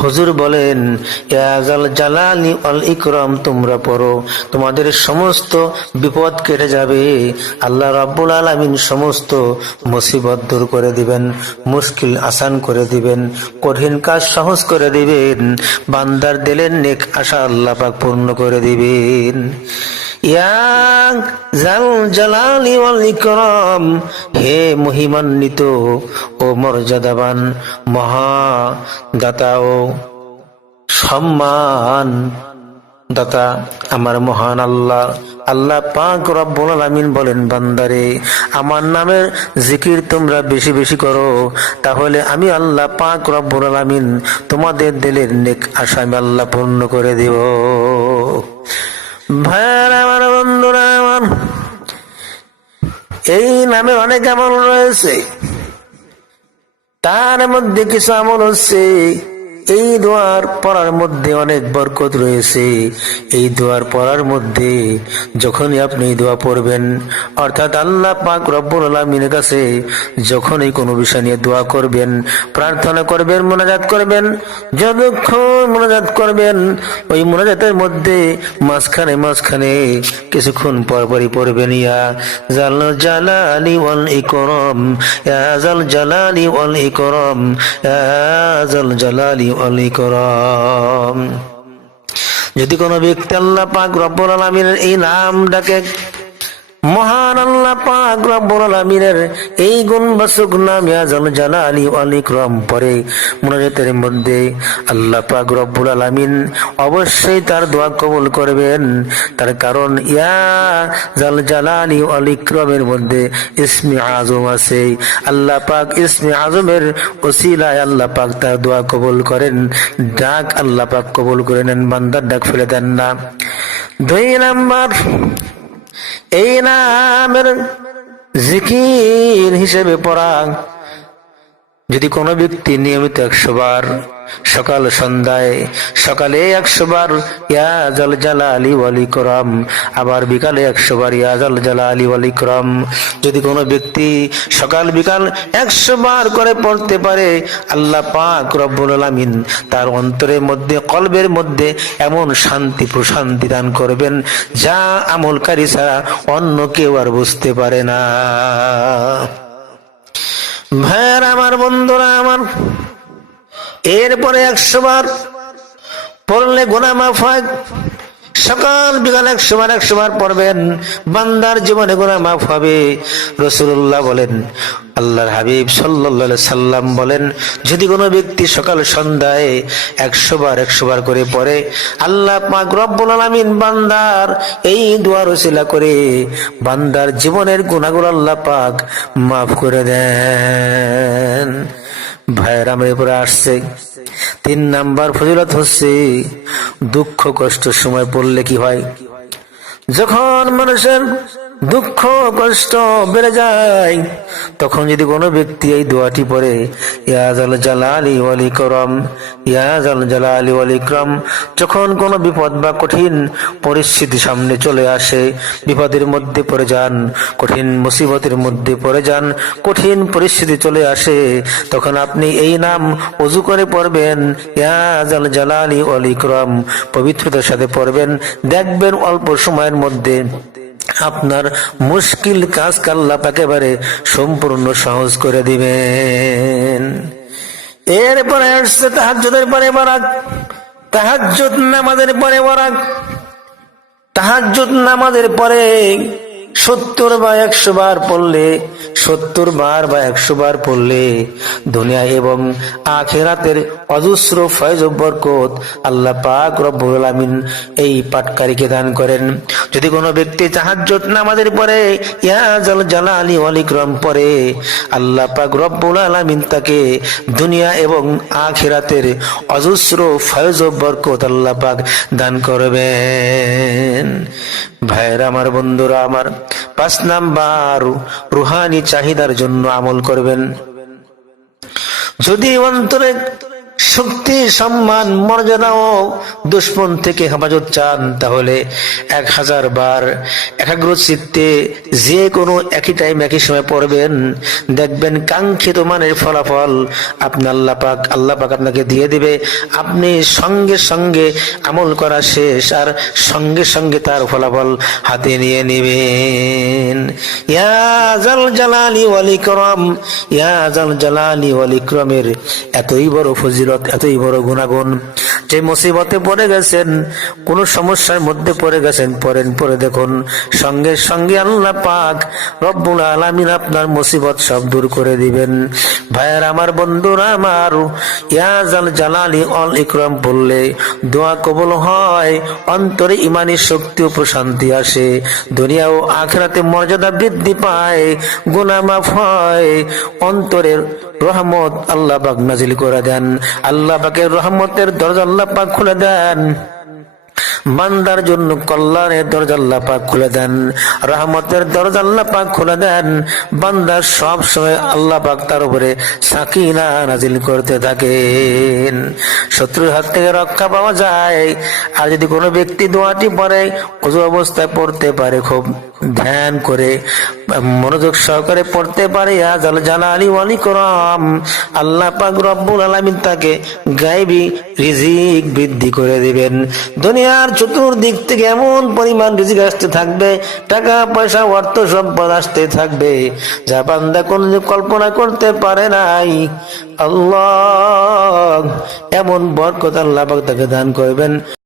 হুজুর বলেন ইয়াজাল জালালি অল ইকরাম, তোমরা পড়ো। তোমাদের সমস্ত বিপদ কেটে যাবে। আল্লাহ রাব্বুল আলামিন সমস্ত মুসিবত দূর করে দিবেন, মুশকিল আসান করে দিবেন, কঠিন কাজ সহজ করে দিবেন, বান্দার দিলের নেক আশা আল্লাহ পাক পূর্ণ করে দিবেন। হে মহিমান্বিত ও মর্যাদাবান মহা দাতা ও সম্মান। দাতা, আমার মহান আল্লাহ। আল্লাহ পাক রব্বুল আলামিন বলেন, বান্দারে, আমার নামের জিকির তোমরা বেশি বেশি করো। তাহলে আমি আল্লাহ পাক রব্বুল আলামিন তোমাদের দিলের নেক আশা আমি আল্লাহ পূর্ণ করে দিব। ভাইয়ার, আমার বন্ধুরা, আমার এই নামে অনেক আমল রয়েছে। তার মধ্যে কিছু আমল হচ্ছে এই দোয়ার পড়ার মধ্যে অনেক বরকত রয়েছে। এই দোয়ার পড়ার মধ্যে যখনই আপনি দোয়া পড়বেন, অর্থাৎ আল্লাহ পাক রব্বুল আলমিনের কাছে যখনই কোনো বিষয় নিয়ে দোয়া করবেন, প্রার্থনা করবেন, মোনাজাত করবেন, যতক্ষণ মোনাজাত করবেন, ওই মোনাজাতের মধ্যে মাঝখানে মাঝখানে কিছুক্ষণ পরপরই পড়বেন, ইয়া জাল জালালি ওয়াল ইকরাম, ইয়া জাল জালালি ওয়াল ইকরাম, ইয়া জাল জালালি ইকরাম যদি কোনো ব্যক্তি আল্লাহ পাক রব্বুল আলামিনের এই নাম ডাকে মহান আল্লাহ পাক রব্বুল আলামিনের এই গুণবাচক নাম ইয়াজাল জালালি ওয়াল ইকরাম পরে মুনাজাতের মধ্যে আল্লাহ পাক রব্বুল আলামিন অবশ্যই তার দোয়া কবুল করবেন। তার কারণ ইয়া জাল জালালি ওয়াল ইকরামের মধ্যে ইসমে আজম আছে। আল্লাহ পাক ইসমে আজমের ওসিলায় আল্লাহ পাক তার দোয়া কবুল করেন। ডাক আল্লাহ পাক কবুল করে নেন, বান্দার ডাক ফেলে দেন না। দুই নাম্বার এই নামের জিকির হিসেবে পড়া যদি কোনো ব্যক্তি নিয়মিত একশো বার সকাল সন্ধ্যায়, সকালে একশো বার ইয়াজল জালা আলী ওয়ালি করম আবার বিকালে একশো বার ইয়াজল জালা আলী ওয়ালি করম যদি কোনো ব্যক্তি সকাল বিকাল একশো বার করে পড়তে পারে, আল্লাহ পাক রব্বুল আলামিন তার অন্তরের মধ্যে, কলবের মধ্যে এমন শান্তি, প্রশান্তি দান করবেন যা আমলকারী ছাড়া অন্য কেউ আর বুঝতে পারে না। বন্ধুরা আমার। এরপরে একশো বার পড়লে গোনা মাফ হয়। সকাল বিকাল একশো বার একশো বার পড়বেন। বান্দার জীবনে গোনা মাফ হবে। রসুল্লাহ বলেন, আল্লাহর হাবিব সাল্লাহ সাল্লাম বলেন, যদি কোনো ব্যক্তি সকাল সন্ধ্যায় একশোবার একশোবার করে পড়ে, আল্লাহ পাক বান্দার এই দোয়ার ওসিলা করে বান্দার জীবনের গুণাগুলো আল্লাহ পাক মাফ করে দেন। ভাইয়ের, আমার উপরে আসছে। তিন নাম্বার ফজিলত হচ্ছে দুঃখ কষ্ট সময় পড়লে কি হয়? যখন মানুষের দুঃখ, কষ্ট বেড়ে যায়। তখন যদি কোনো ব্যক্তি এই দোয়াটি পড়ে ইয়াজাল জালালি ওয়ালি করম ইয়াজাল জালালি যখন কোনো বিপদ বা কঠিন পরিস্থিতি সামনে চলে আসে, বিপদের মধ্যে পড়ে যান, কঠিন মুসিবতের মধ্যে পড়ে যান, কঠিন পরিস্থিতি চলে আসে, তখন আপনি এই নাম অজু করে পড়বেন ইয়াজাল জালালি ওয়ালি ক্রম পবিত্রতার সাথে পড়বেন, দেখবেন অল্প সময়ের মধ্যে আপনার মুশকিল কাজ কাল্লা একেবারে সম্পূর্ণ সহজ করে দিবেন। এরপরে আসছে তাহাজ্জুদের পরে বরাক। তাহাজ্জুদ নামাজের পরে বরাক। তাহাজ্জুদ নামাজের পরে সত্তর বা একশো বার পড়লে, সত্তর বার বা একশো বার পড়লে দুনিয়া এবং আখেরাতের অজস্র ফয়জ বরকত আল্লাহ পাক রব্বুল আলামিন এই পাটকারীকে দান করেন। যদি কোনো ব্যক্তি তাহাজ্জুদ নামাজের পরে ইয়াজাল জালালি ওয়াল ইকরাম পরে আল্লাহ পাক রব্বুল আলামিন তাকে দুনিয়া এবং আখিরাতের অজস্র ফয়জ বরকত আল্লাহ পাক দান করবেন। ভাইয়েরা, আমার বন্ধুরা, আমার পাঁচ নাম্বার রুহানি চাহিদার জন্য আমল করবেন। যদি অন্তরে শক্তি, সম্মান, মর্যাদাও দুশ্মন থেকে হেফাজত চান, তাহলে এক হাজার বার একাগ্র চিত্তে যে কোনো একই টাইম একই সময় পড়বেন। দেখবেন কাঙ্ক্ষিত মানের ফলাফল আপনি আল্লাহ পাক আল্লাহ পাক আপনাকে দিয়ে দিবে। আপনি সঙ্গে সঙ্গে আমল করা শেষ আর সঙ্গে সঙ্গে তার ফলাফল হাতে নিয়ে নেবেন। ইয়াজাল জালালি ইকরাম ইয়াজাল জালালি ওয়াল ইকরামের এতই বড় ফজিলত এতই বড় গুণাগুণ। যে মুসিবতে পড়ে গেছেন, কোন সমস্যার মধ্যে পড়ে গেছেন পরেন পরে দেখুন। সঙ্গে সঙ্গে আল্লাহ পাক রব্বুল আলামিন আপনার মুসিবত সব দূর করে দিবেন। ভাইয়ের আমার, বন্ধুরা আমার ইয়াজাল জালালি অল ইকরাম বললে দোয়া কবুল হয়, অন্তরে ইমানি শক্তি ও প্রশান্তি আসে। দুনিয়া ও আখরাতে মর্যাদা বৃদ্ধি পায়, গুনাহ মাফ হয়, অন্তরের রহমত আল্লাহ পাক নাজিল করে দেন। আল্লাহ পাকের রহমতের দরজা আল্লাহ পাক খুলে দেন। বান্দার জন্য কল্যাণের দরজা আল্লাহ পাক খুলে দেন, রহমতের দরজা আল্লাহ পাক খুলে দেন। বান্দার সব সময় আল্লাহ পাক তার উপরে সাকিনা নাজিল করতে থাকেন। শত্রুর হাত থেকে রক্ষা পাওয়া যায়। আর যদি কোনো ব্যক্তি দোয়াটি পড়ে, অজু অবস্থায় পড়তে পারে, খুব ধ্যান করে, মনোযোগ সহকারে পড়তে পারে। আজাল জালালি ওয়ালি করম আল্লাহ পাক রব্বুল আলামিন তাকে গায়েবী রিজিক বৃদ্ধি করে দিবেন। দুনিয়ার চতুর্দিক থেকে এমন পরিমাণ রিজিক আসতে থাকবে, টাকা, পয়সা, অর্থ, সম্পদ আসতে থাকবে, যা বান্দা কোন কল্পনা করতে পারে নাই। আল্লাহ এমন বরকত আল্লাহ পাক তাকে দান করবেন।